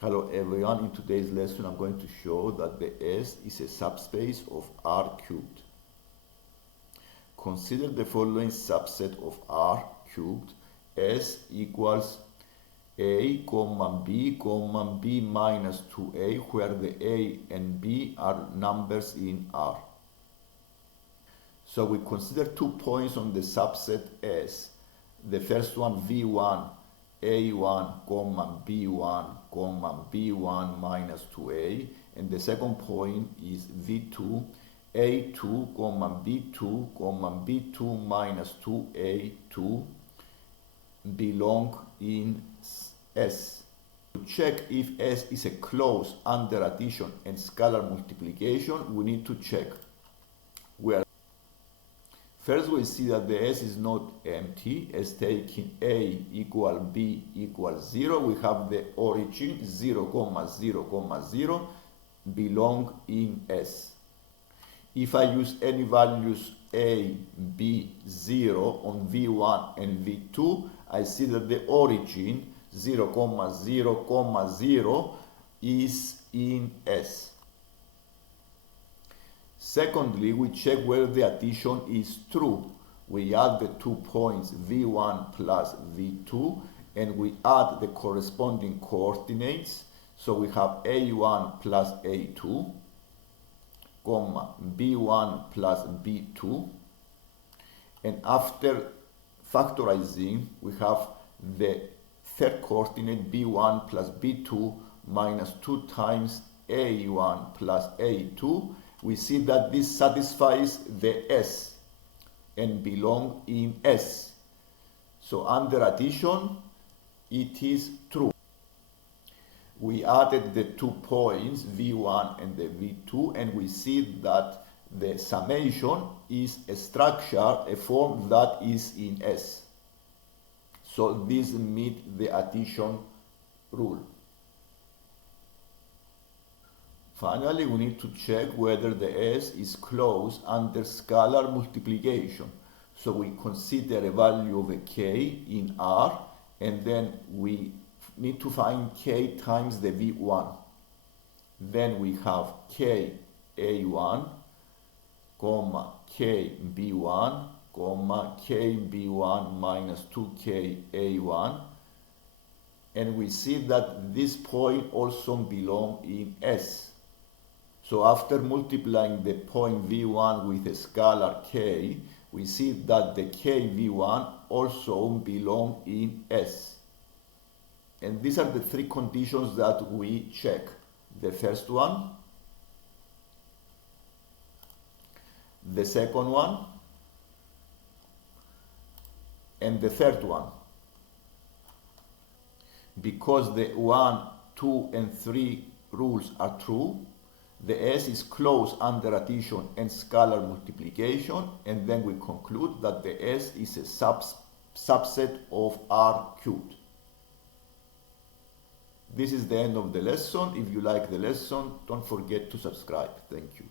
Hello everyone, in today's lesson I'm going to show that the S is a subspace of R cubed. Consider the following subset of R cubed. S equals A, B, B minus 2A, where the A and B are numbers in R. So we consider 2 points on the subset S. The first one V1, A1, B1, B1 minus 2A, and the second point is V2, A2, B2, B2 minus 2A2 belong in S. To check if S is a clause under addition and scalar multiplication, we need to check where. First, we see that the S is not empty, as taking A equal B equals 0. We have the origin 0, 0, 0 belong in S. If I use any values A, B, 0 on V1 and V2, I see that the origin 0, 0, 0 is in S. Secondly, we check whether the addition is true. We add the 2 points V1 plus V2 and we add the corresponding coordinates. So we have A1 plus A2, B1 plus B2, and after factorizing we have the third coordinate B1 plus B2 minus 2 times A1 plus A2. We see that this satisfies the S and belong in S. So under addition, it is true. We added the 2 points, V1 and the V2, and we see that the summation is a structure, a form that is in S. So this meets the addition rule. Finally, we need to check whether the S is closed under scalar multiplication. So we consider a value of a K in R, and then we need to find K times the V1. Then we have K A1, K B1, K B1 minus 2K A1. And we see that this point also belongs in S. So after multiplying the point V1 with a scalar K, we see that the K V1 also belong in S. And these are the 3 conditions that we check. The first one, the second one, and the third one. Because the 1, 2, and 3 rules are true, the S is closed under addition and scalar multiplication, and then we conclude that the S is a subset of R cubed. This is the end of the lesson. If you like the lesson, don't forget to subscribe. Thank you.